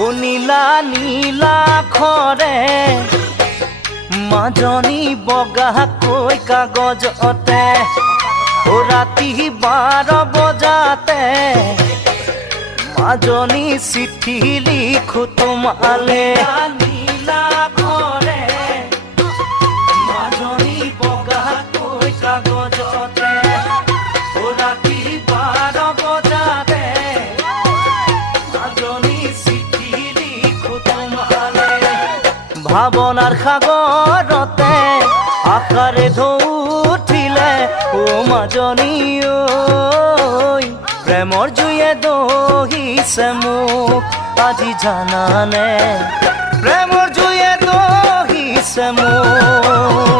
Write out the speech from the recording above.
ও নীলা নীলা খৰে মাজনী বগাকৈ কাগজতে ও ৰাতি 12 বজাতে মাজনী চিঠি লিখো তোমালে নীলা খৰে মাজনী বগাকৈ কাগজতে ও ৰাতি 12 বজাতে মাজনী চিঠি লিখো তোমালে ভাৱনাৰ সাগৰতে আশাৰে ঢৌ উঠিলে ও মাজনী ঐ প্ৰেমৰ জুয়ে দহিছে মোক আজি জানানে প্ৰেমৰ জুয়ে দহিছে মোক